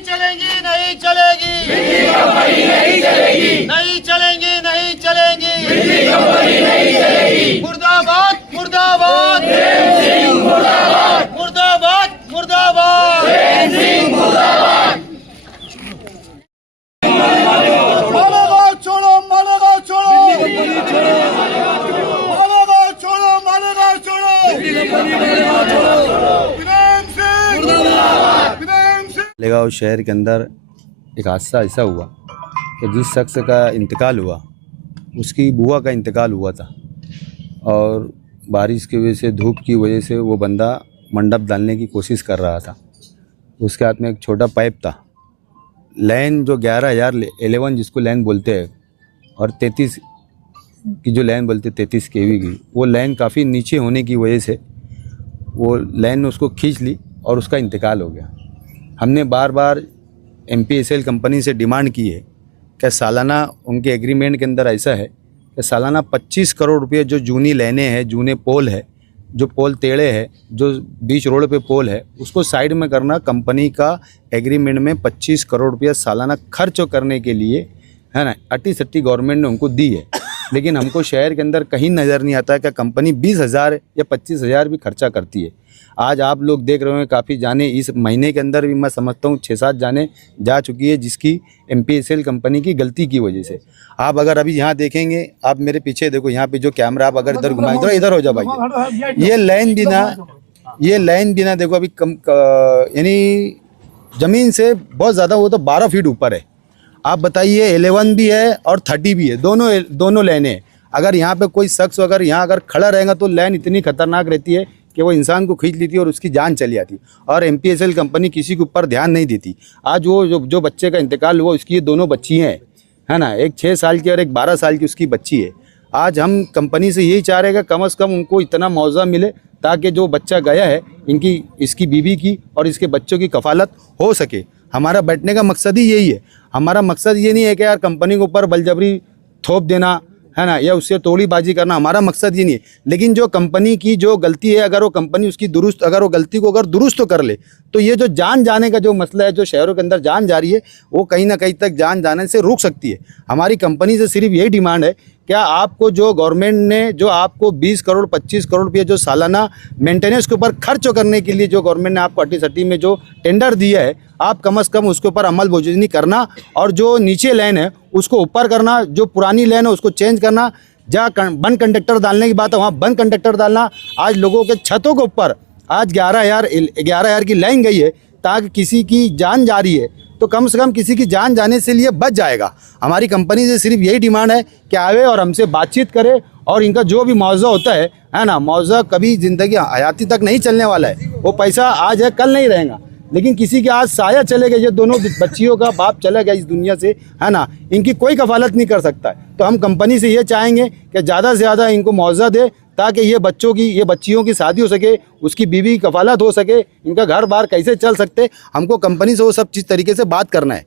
चलेगी, नहीं चलेगी, नहीं चलेंगी, नहीं चलेंगी, मुर्दाबाद, मुर्दाबाद, मुर्दाबाद, मुर्दाबाद, मालेगांव छोड़ो, मालेगांव छोड़ो, मालेगांव छोड़ो, मालेगांव छोड़ो, मालेगांव शहर के अंदर एक हादसा ऐसा हुआ कि जिस शख्स का इंतकाल हुआ उसकी बुआ का इंतकाल हुआ था और बारिश की वजह से, धूप की वजह से वो बंदा मंडप डालने की कोशिश कर रहा था। उसके हाथ में एक छोटा पाइप था। लाइन जो 11,011 जिसको लाइन बोलते हैं और 33 की जो लाइन बोलते 33 kV की, वो लाइन काफ़ी नीचे होने की वजह से वो लाइन उसको खींच ली और उसका इंतकाल हो गया। हमने बार बार MPSL कंपनी से डिमांड की है कि सालाना उनके एग्रीमेंट के अंदर ऐसा है कि सालाना 25 करोड़ रुपये जो जूनी लाइनें हैं, जूने पोल है, जो पोल टेढ़े है, जो बीच रोड पे पोल है, उसको साइड में करना। कंपनी का एग्रीमेंट में 25 करोड़ रुपया सालाना खर्च करने के लिए है ना, अटी सट्टी गवर्नमेंट ने उनको दी है। लेकिन हमको शहर के अंदर कहीं नज़र नहीं आता है कि कंपनी 20,000 या 25,000 भी खर्चा करती है। आज आप लोग देख रहे हैं काफ़ी जाने इस महीने के अंदर भी मैं समझता हूँ 6-7 जाने जा चुकी है, जिसकी MPSL कंपनी की गलती की वजह से। आप अगर अभी यहाँ देखेंगे, आप मेरे पीछे देखो, यहाँ पे जो कैमरा आप अगर इधर घुमाएं, तो इधर हो जाओ भाई, ये लाइन भी ना देखो अभी कम यानी ज़मीन से बहुत ज़्यादा, वो तो 12 फीट ऊपर है। आप बताइए 11 भी है और 30 भी है, दोनों लाइनें। अगर यहाँ पे कोई शख्स अगर यहाँ अगर खड़ा रहेगा तो लाइन इतनी खतरनाक रहती है कि वो इंसान को खींच लेती है और उसकी जान चली जाती। और MPSL कंपनी किसी के ऊपर ध्यान नहीं देती। आज वो जो बच्चे का इंतकाल हुआ, उसकी ये दोनों बच्ची हैं, है ना, एक 6 साल की और एक 12 साल की उसकी बच्ची है। आज हम कंपनी से यही चाह रहे हैं कि कम से कम उनको इतना मुआवजा मिले ताकि जो बच्चा गया है इसकी बीवी की और इसके बच्चों की कफालत हो सके। हमारा बैठने का मकसद ही यही है। हमारा मकसद ये नहीं है कि यार कंपनी के ऊपर बलजबरी थोप देना, है ना, या उससे तोड़ीबाजी करना। हमारा मकसद ये नहीं है। लेकिन जो कंपनी की जो गलती है, अगर वो कंपनी उसकी दुरुस्त, अगर वो गलती को अगर दुरुस्त तो कर ले, तो ये जो जान जाने का जो मसला है, जो शहरों के अंदर जान जा रही है, वो कहीं ना कहीं तक जान जाने से रुक सकती है। हमारी कंपनी से सिर्फ यही डिमांड है, क्या आपको जो गवर्नमेंट ने जो आपको 20 करोड़ 25 करोड़ रुपये जो सालाना मेंटेनेंस के ऊपर खर्च करने के लिए जो गवर्नमेंट ने आपको 80-60 में जो टेंडर दिया है, आप कम से कम उसके ऊपर अमल बोझनी करना और जो नीचे लाइन है उसको ऊपर करना, जो पुरानी लाइन है उसको चेंज करना। जहाँ बंद कंडक्टर डालने की बात है वहाँ बंद कंडक्टर डालना। आज लोगों के छतों के ऊपर आज 11,000 की लाइन गई है, ताकि किसी की जान जा रही है तो कम से कम किसी की जान जाने से लिए बच जाएगा। हमारी कंपनी से सिर्फ यही डिमांड है कि आवे और हमसे बातचीत करे और इनका जो भी मुआवजा होता है ना, मुआवजा कभी ज़िंदगी हयाती तक नहीं चलने वाला है। वो पैसा आज है कल नहीं रहेगा, लेकिन किसी के आज साया चले गए, ये दोनों बच्चियों का बाप चला गया इस दुनिया से, है ना, इनकी कोई कफालत नहीं कर सकता है। तो हम कंपनी से ये चाहेंगे कि ज़्यादा से ज़्यादा इनको मुआवजा दे ताकि ये बच्चियों की शादी हो सके, उसकी बीवी की कफालत हो सके, इनका घर बार कैसे चल सकते, हमको कंपनी से वो सब चीज़ तरीके से बात करना है।